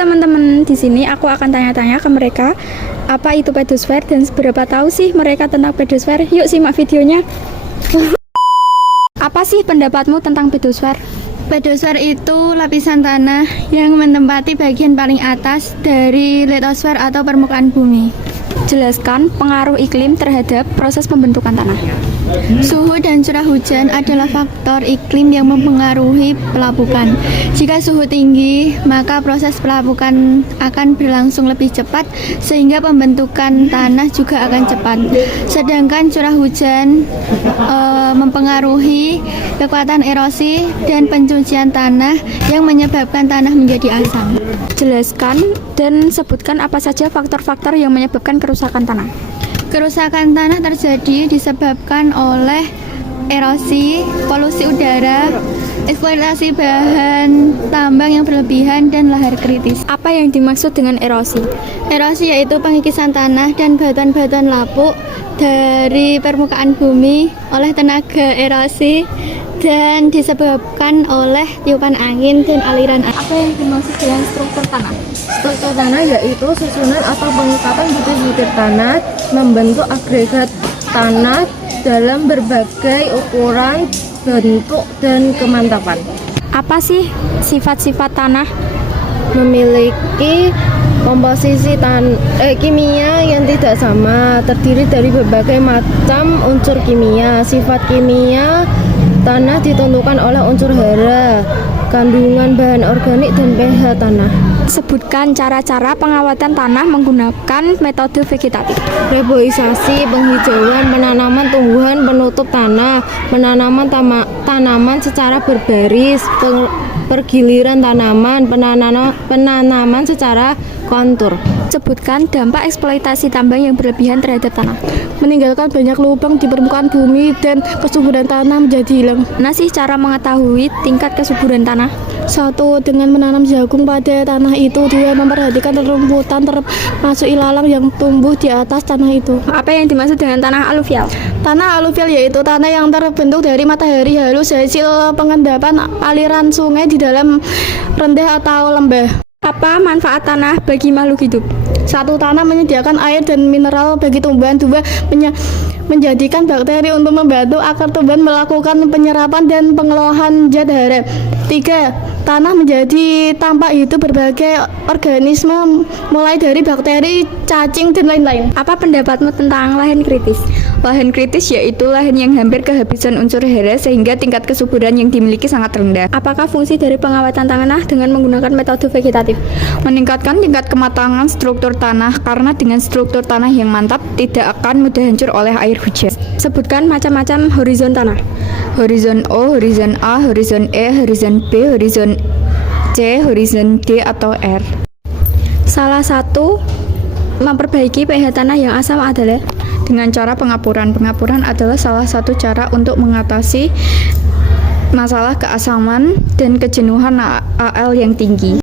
teman-teman, di sini aku akan tanya-tanya ke mereka apa itu pedosfer dan seberapa tahu sih mereka tentang pedosfer. Yuk simak videonya. Apa sih pendapatmu tentang pedosfer? Pedosfer itu lapisan tanah yang menempati bagian paling atas dari litosfer atau permukaan bumi. Jelaskan pengaruh iklim terhadap proses pembentukan tanah. Suhu dan curah hujan adalah faktor iklim yang mempengaruhi pelapukan. Jika suhu tinggi, maka proses pelapukan akan berlangsung lebih cepat sehingga pembentukan tanah juga akan cepat. Sedangkan curah hujan mempengaruhi kekuatan erosi dan pencucian tanah yang menyebabkan tanah menjadi asam. Jelaskan dan sebutkan apa saja faktor-faktor yang menyebabkan kerusakan tanah. Kerusakan tanah terjadi disebabkan oleh erosi, polusi udara, eksploitasi bahan tambang yang berlebihan, dan lahar kritis. Apa yang dimaksud dengan erosi? Erosi yaitu pengikisan tanah dan batuan-batuan lapuk dari permukaan bumi oleh tenaga erosi dan disebabkan oleh tiupan angin dan aliran air. Apa yang dimaksud dengan struktur tanah? Struktur tanah yaitu susunan atau pengungkapan butir-butir tanah membentuk agregat tanah dalam berbagai ukuran, bentuk, dan kemantapan. Apa sih sifat-sifat tanah? Memiliki komposisi kimia yang tidak sama, terdiri dari berbagai macam unsur kimia. Sifat kimia tanah ditentukan oleh unsur hara, kandungan bahan organik, dan pH tanah. Sebutkan cara-cara pengawatan tanah menggunakan metode vegetatif. Reboisasi, penghijauan, penanaman tumbuhan penutup tanah, penanaman tanaman secara berbaris, pergiliran tanaman, penanaman secara kontur. Sebutkan dampak eksploitasi tambang yang berlebihan terhadap tanah. Meninggalkan banyak lubang di permukaan bumi dan kesuburan tanah menjadi hilang. Nah sih cara mengetahui tingkat kesuburan tanah. 1. Dengan menanam jagung pada tanah itu. 2. Memperhatikan rumputan termasuk ilalang yang tumbuh di atas tanah itu. Apa yang dimaksud dengan tanah aluvial? Tanah aluvial yaitu tanah yang terbentuk dari matahari halus hasil pengendapan aliran sungai di dalam rendah atau lembah. Apa manfaat tanah bagi makhluk hidup? 1. Tanah menyediakan air dan mineral bagi tumbuhan. 2. Menjadikan bakteri untuk membantu akar tumbuhan melakukan penyerapan dan pengelolaan zat hara. 3. Tanah menjadi tampak hidup berbagai organisme mulai dari bakteri, cacing, dan lain-lain. Apa pendapatmu tentang lahan kritis? Lahan kritis yaitu lahan yang hampir kehabisan unsur hara sehingga tingkat kesuburan yang dimiliki sangat rendah. Apakah fungsi dari pengawatan tanah dengan menggunakan metode vegetatif? Meningkatkan tingkat kematangan struktur tanah karena dengan struktur tanah yang mantap tidak akan mudah hancur oleh air hujan. Sebutkan macam-macam horizon tanah. Horizon O, horizon A, horizon E, horizon B, horizon C, horizon D atau R. Salah satu memperbaiki pH tanah yang asam adalah dengan cara pengapuran. Pengapuran adalah salah satu cara untuk mengatasi masalah keasaman dan kejenuhan AL yang tinggi.